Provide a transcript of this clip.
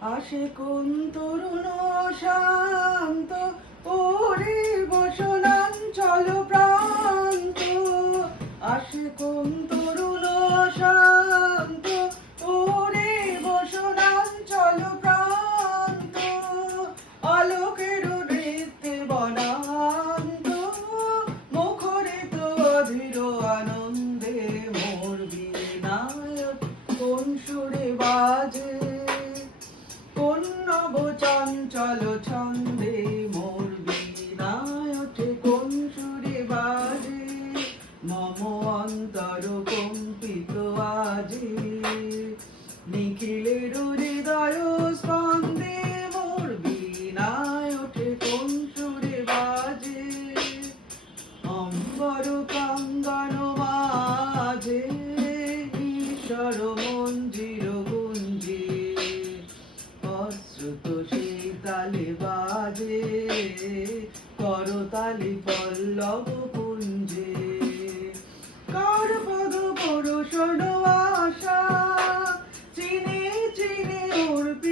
আসে কোন তরুণ শান্ত ওরে বসনাঞ্চল প্রান্ত, আসে কোন তরুণ শান্ত ওরে বসনাঞ্চল প্রান্ত, আলোকের নৃত্যে বনান্ত মুখরিত অধীর আনন্দে মোর বীণায় কোন সুরে বাজে, কোন নব চঞ্চল ছন্দে মোর বীণায় ওঠে কোন সুরে বাজে, মম অন্তর কম্পিত আজি নিখিলের হৃদয় স্পন্দে মোর বীণায় ওঠে কোন সুরে বাজে, অম্বর প্রাঙ্গণ মাঝে ঈশ্বর মঞ্জির গুঞ্জে, অশ্রুত সেই তালে বাজে করতালি পল্লব কুঞ্জে, কার পদ পরশন আশা চিনে চিনে অর্পিত